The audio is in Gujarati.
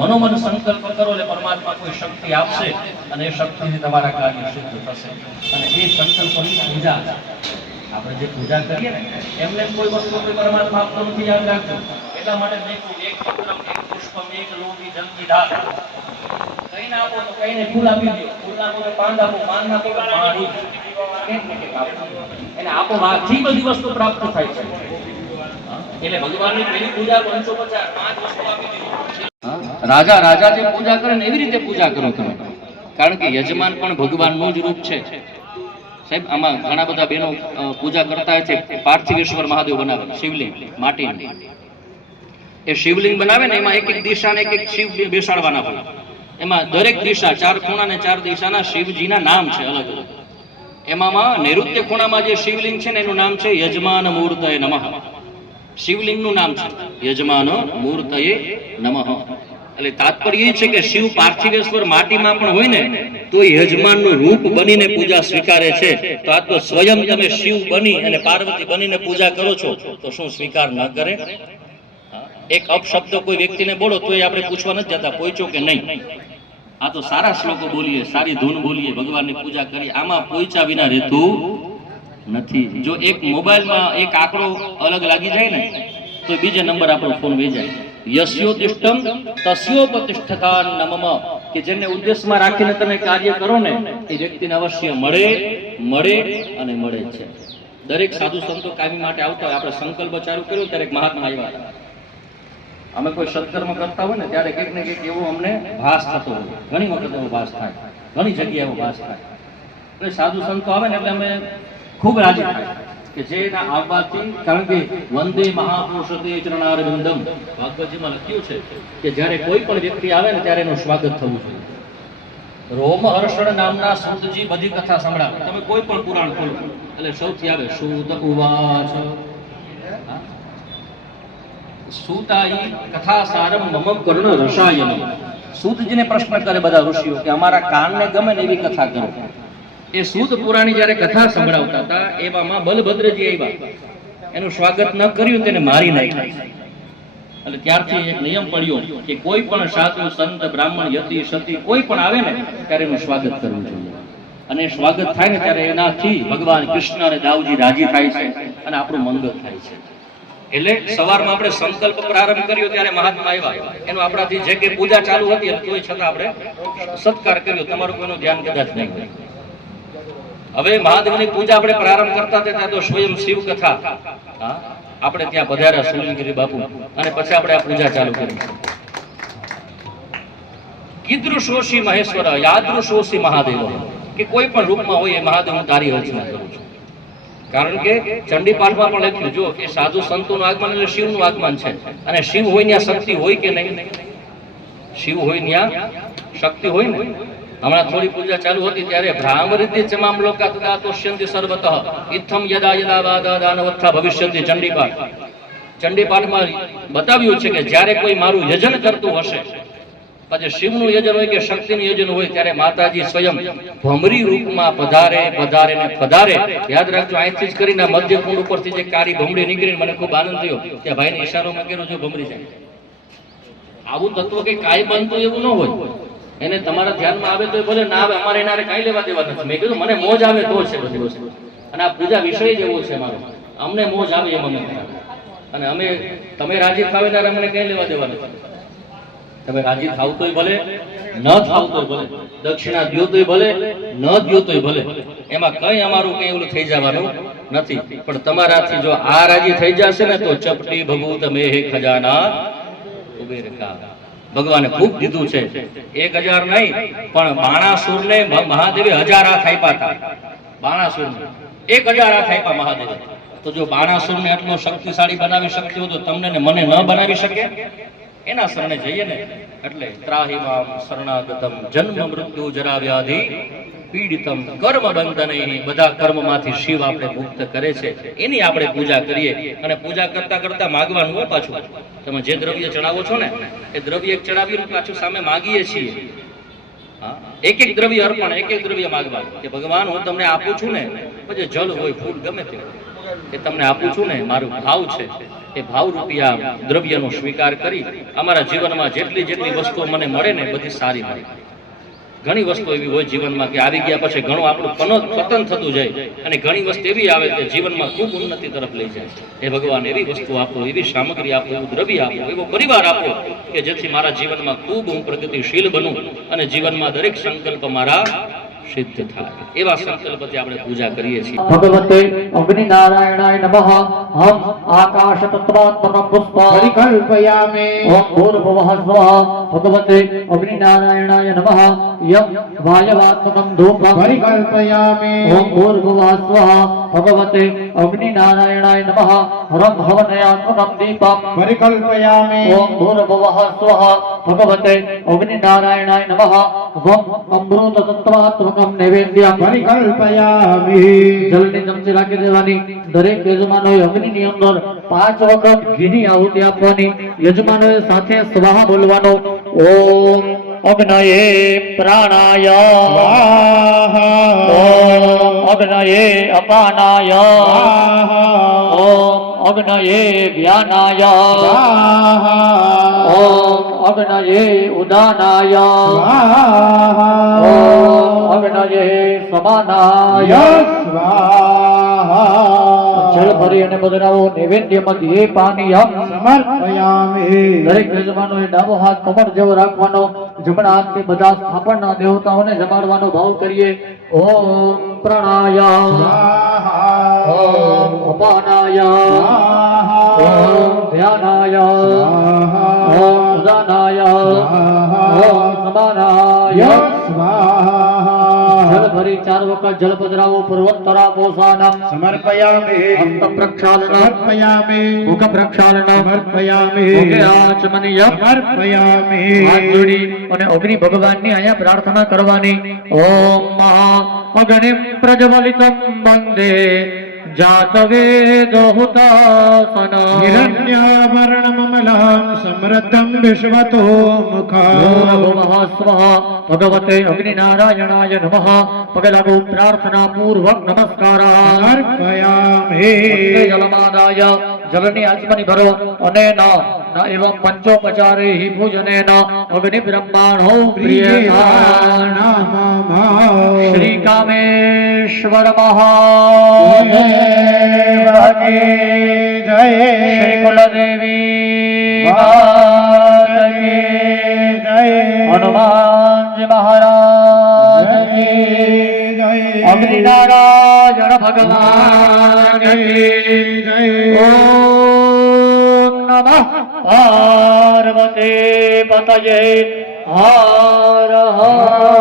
મનોમન સંકલ્પ કરો એટલે પરમાત્મા કોઈ શક્તિ આપશે અને એ શક્તિથી તમારા કાર્ય સિદ્ધ થશે. અને એ સંકલ્પોની પૂજા આપણે જે પૂજા કરીએ ને એમને કોઈ વસ્તુ કોઈ પરમાત્મા આપતો નથી, યાદ રાખજો. એટલા માટે એક પત્રમ, એક પુષ્પમ, એક લોભી જંગી ધાર, કઈને આપો તો કઈને ફૂલ આપી દો, ફૂલ આપો તો પાંદ આપો, પાંદ આપો તો પાણી, એને આપો વાથી બધી વસ્તુ પ્રાપ્ત થાય છે. એટલે ભગવાનની પહેલી પૂજા 550 5 વસ્તુ આપી દીધી. રાજા જે પૂજા કરે ને એવી રીતે પૂજા કરો તમે, કારણ કે યજમાન પણ ભગવાનનું જ રૂપ છે. સાહેબ આમાં ઘણા બધા બહેનો પૂજા કરતા હોય છે, પાર્થિવેશ્વર મહાદેવ બનાવે શિવલિંગ માટીની. એ શિવલિંગ બનાવે ને એમાં એક એક દિશાને એક એક શિવ બેસાડવાના હોય. એમાં દરેક દિશા 4 ખૂણા ને 4 દિશાના શિવજીના નામ છે અલગ અલગ. એમાં નૈઋત્ય ખૂણામાં જે શિવલિંગ છે ને એનું નામ છે યજમાન મૂર્તયે નમઃ. શિવલિંગનું નામ છે યજમાન મૂર્તયે નમઃ. એટલે તાત્પર્ય એ છે કે શિવ પાર્થિવેશ્વર માટીમાં પણ હોય ને તો યજમાનનું રૂપ બનીને પૂજા સ્વીકારે છે. તો આ તો સ્વયં તમે શિવ બની અને પાર્વતી બનીને પૂજા કરો છો તો શું સ્વીકાર ન કરે? એક અપશબ્દ કોઈ વ્યક્તિને બોલો તો એ આપણે પૂછવા નથી જતા પોઈચો કે નહીં. આ તો સારા શ્લોકો બોલીએ, સારી ધૂન બોલીએ, ભગવાનની પૂજા કરીએ, આમાં પોઈચા વિના રહેતું નથી. જો એક મોબાઈલમાં એક આંકડો અલગ લાગી જાય ને તો બીજો નંબર આપણો ફોન વહી જાય. યસ્યોતિષ્ઠમ તસ્યોપતિષ્ઠતા નમઃ, કે જેને ઉદ્દેશમાં રાખીને તમે કાર્ય કરો ને એ વ્યક્તિને અવશ્ય મળે અને મળે છે. દરેક સાધુ સંતો કાયમી માટે આવતા હોય. આપણે સંકલ્પ ચાલુ કર્યો ત્યારે એક મહાત્મા આવ્યા હતા. અમે કોઈ સત્કર્મ કરતા હોય ને ત્યારે કંઈક ને કંઈક એવો અમને ભાસ થતો હોય. ઘણી વખત એવો ભાસ થાય, ઘણી જગ્યાએ એવો ભાસ થાય. એટલે સાધુ સંતો આવે ને એટલે અમે ખૂબ રાજી થાય કે જેના આવવાથી, કારણ કે વંદે મહાપુરુષતે ચરણારવિંદમ ભાગવતજીમાં લખ્યું છે કે જ્યારે કોઈ પણ વ્યક્તિ આવે ને ત્યારે એનું સ્વાગત થવું જોઈએ. રોમહર્ષણ નામના સૂતજી બધી કથા સંભળાવે. તમે કોઈ પણ પુરાણ ખોલો એટલે સૌથી આવે સૂત ઉવાચ સૂતાઈ કથા સારમ મમ કર્ણ રસાયન. સૂતજીને પ્રશ્ન કરે બધા ઋષિઓ કે અમારા કાનને ગમે ને એવી કથા કરો. એ સૂત પુરાણી જ્યારે કથા સંભળાવતા હતા એવામાં બલભદ્રજી આવ્યા, એનું સ્વાગત ન કર્યું તેને મારી નાખ્યા. એટલે ત્યારથી એક નિયમ પડ્યો કે કોઈ પણ સાધુ સંત બ્રાહ્મણ યતિ સતી કોઈ પણ આવે ને ત્યારે એનું સ્વાગત કરવું જોઈએ. અને સ્વાગત થાય ને ત્યારે એનાથી ભગવાન કૃષ્ણ અને દાઉજી રાજી થાય છે અને આપણું મંગળ થાય છે. એટલે સવારમાં આપણે સંકલ્પ પ્રારંભ કર્યો ત્યારે મહાત્મા આવ્યા, એનું આપણાથી જે કે પૂજા ચાલુ હતી તોય છતાં આપણે સત્કાર કર્યો. તમારું કોઈનું ધ્યાન કદાચ નહીં હોય. હવે મહાદેવની પૂજા આપણે પ્રારંભ કરતા હતા તો સ્વયં શિવ કથા આપણે ત્યાં પધાર્યા સુનિલગિરી બાપુ, અને પછી આપણે આ પૂજા ચાલુ કરી. કીદૃશોષી મહેશ્વર યાદૃશોષી મહાદેવ, કે કોઈ પણ રૂપમાં હોય એ મહાદેવ હું તારી રચના કરું છું. કારણ કે ચંડીપાઠમાં પણ લખ્યું જો કે સાધુ સંતોનું આગમન એટલે શિવનું આગમન છે. અને શિવ હોય ત્યાં શક્તિ હોય કે નહીં? શિવ હોય ત્યાં શક્તિ હોય ને. હમણાં થોડી પૂજા ચાલુ હતી ત્યારે ભ્રામરિદ્ધિ ચમામ લોકા તદા તોષ્યંતિ સર્વતઃ ઇત્થમ યદા યદા વાદા દાનવત્થા ભવિષ્યંતિ. ચંડીપાઠમાં બતાવ્યું છે કે જ્યારે કોઈ મારું યજન કરતું હશે, પછી શિવનું યજન હોય કે શક્તિનું યજન હોય, ત્યારે માતાજી સ્વયં ભમરી રૂપમાં પધારે ને પધારે. યાદ રાખજો, અહીંથી જ કરીને મધ્ય કુંડ ઉપરથી જે કાળી ભમરી નીકળીને મને ખૂબ આનંદ થયો કે ભાઈને ઈશારોમાં કર્યો જો ભમરી જાય. આવું તત્વ કે કાંઈ બનતું એવું ન હોય. એને તમારા ધ્યાનમાં આવે તો ભલે ના આવે, અમારે એના કાંઈ લેવા દેવા નથી. મેં કીધું મને મોજ આવે તો છે બધી વસ્તુ, અને આ પૂજા વિષય જ એવો છે મારો, અમને મોજ આવે એમ અમે, અને અમે તમે રાજી થાવ ત્યારે અમને કંઈ લેવા દેવા નથી. તમે રાજી થાવ તોય ભલે, ન થાવ તોય ભલે, દક્ષિણા દ્યો તોય ભલે, ન દ્યો તોય ભલે, એમાં કઈ અમારું કઈ એવું થઈ જવાનું નથી. પણ તમારાથી જો આ રાજી થઈ જશે ને તો ચપટી ભભૂત મેહ ખજાના કુબેર કા. ભગવાને ખૂબ દીધું છે. 1000 નહીં પણ બાણાસુરને મહાદેવે 1000 હાથ આપ્યા હતા. બાણાસુરને 1000 હાથ આપ્યા મહાદેવે. તો જો બાણાસુરને આટલો શક્તિશાળી બનાવી શક્યો તો તમને ને મને ન બનાવી શકે? એના શરણે જઈએ ને. એટલે ત્રાહિમામ શરણાગતમ જન્મ મૃત્યુ જરા વ્યાધિ પીડિતમ કર્મ બંધનૈઃ, બધા કર્મમાંથી શિવ આપણે મુક્ત કરે છે, એની આપણે પૂજા કરીએ. અને પૂજા કરતા કરતા માગવાનું હો પાછું. તમે જે દ્રવ્ય ચડાવો છો ને એ દ્રવ્ય એક ચડાવી પાછું સામે માગીએ છીએ. એક એક દ્રવ્ય અર્પણ, એક એક દ્રવ્ય માગવાનું કે ભગવાન હું તમને આપું છું ને, પછી જળ હોય ફૂલ ગમે તે એ તમને આપું છું ને, મારું ભાવ છે, એ ભાવ રૂપિયા દ્રવ્યનો સ્વીકાર કરી અમારા જીવનમાં જેટલી જેટલી વસ્તુઓ મને મળે ને બધી સારી મળે. ઘણી વસ્તુ એવી હોય જીવનમાં કે આવી ગયા પછી ઘણું આપણું પતન થતું જાય, અને ઘણી વસ્તુ એવી આવે કે જીવનમાં ખૂબ ઉન્નતિ તરફ લઈ જાય. હે ભગવાન એવી વસ્તુ આપો, એવી સામગ્રી આપો, એવું દ્રવ્ય આપો, એવો પરિવાર આપો કે જેથી મારા જીવનમાં ખૂબ હું પ્રગતિશીલ બનું અને જીવનમાં દરેક સંકલ્પ મારા સિદ્ધ થાય. એવા સંકલ્પથી આપણે પૂજા કરીએ છીએ. ભગવતે અગ્નિ નારાયણાય નમઃ. હમ આકાશ તત્વાત્મકં પુષ્પ પરિકલ્પયામે. ઓમ ભૂર્ભુવઃ સ્વઃ. ભગવતે અગ્નિ નારાયણાય નમઃ. યમ વાયવાત્મકં ધૂપં પરિકલ્પયામે. ઓમ ભૂર્ભુવઃ સ્વઃ. ભગવતે અગ્નિ નારાયણાય નમઃ. હરમ હવનયાત્મકં દીપં પરિકલ્પયામે. ઓમ ભૂર્ભુવઃ સ્વઃ. ભગવતે અગ્નિ નારાયણાય નમઃ. વમ અમૃત તત્વાત્મકં નૈવેદ્યં પરિકલ્પયામે. જલની ચમચી રાખી દેવાની. દરેક યજમાનોએ અગ્નિની અંદર 5 વખત ઘીની આહુતિ આપવાની. યજમાનોએ સાથે સ્વાહા બોલવાનો. ઓમ અગ્નયે પ્રાણાય સ્વાહા. ઓમ અગ્નયે અપાનાય સ્વાહા. ઓમ અગ્નયે વ્યાનાય સ્વાહા. ઓમ અગ્નયે ઉદાનાય સ્વાહા. ઓમ અગ્નયે સમાનાય. સ્વાહા. જળ ભરી અને પધરાવો. નૈવેદ્યમાં ઘી પાનીયમ સમર્પયામે. દરેક યજમાનોએ ડાબો હાથ કમર જેવો રાખવાનો. જમણા હાથથી બધા સ્થાપનના દેવતાઓને જમાડવાનો ભાવ કરીએ. ઓમ પ્રણાય સ્વાહા. ઓમ અપાનાય ઓમ ધ્યાનાય ઓમ ઉદાનાય ઓમ સમાનાય. જળ ભરી 4 વખત જળ પધરાવો. પૂર્વોત્તરા પોષાનમ સમર્પયામે. હસ્ત પ્રક્ષાલનમ સમર્પયામે. મુખ પ્રક્ષાલનમ સમર્પયામે. મુખે આચમનીયમ. સમર્પયામે. હાથ જોડી અને અગ્નિ ભગવાનની અહીંયા પ્રાર્થના કરવાની. ઓમ મહા અગ્નિ પ્રજ્વલિતમ વંદે જાતવેદો હુતાસન. હિરણ્યાભરણમમલાં સમૃદ્ધં વિશ્વતો મુખા. ભૂર્ભુવઃ સ્વઃ. ભગવતે અગ્નિ નારાયણાય નમઃ. પગે લાગો. પ્રાર્થના પૂર્વક નમસ્કાર. સમર્પયામે. જલમાદાય. જલની આચમની ભરો. અને એવં પંચોપચારૈઃ પૂજનેન અગ્નિ બ્રહ્માણો પ્રિયતા. શ્રી કામેશ્વર મહાદેવ કી જય. શ્રી કુલદેવી માત કી જય. હનુમાનજી મહારાજ કી જય. અગ્નિ નારાયણ ભગવાન કી જય. ઓમ નમઃ પાર્વતી પતયે. હર હર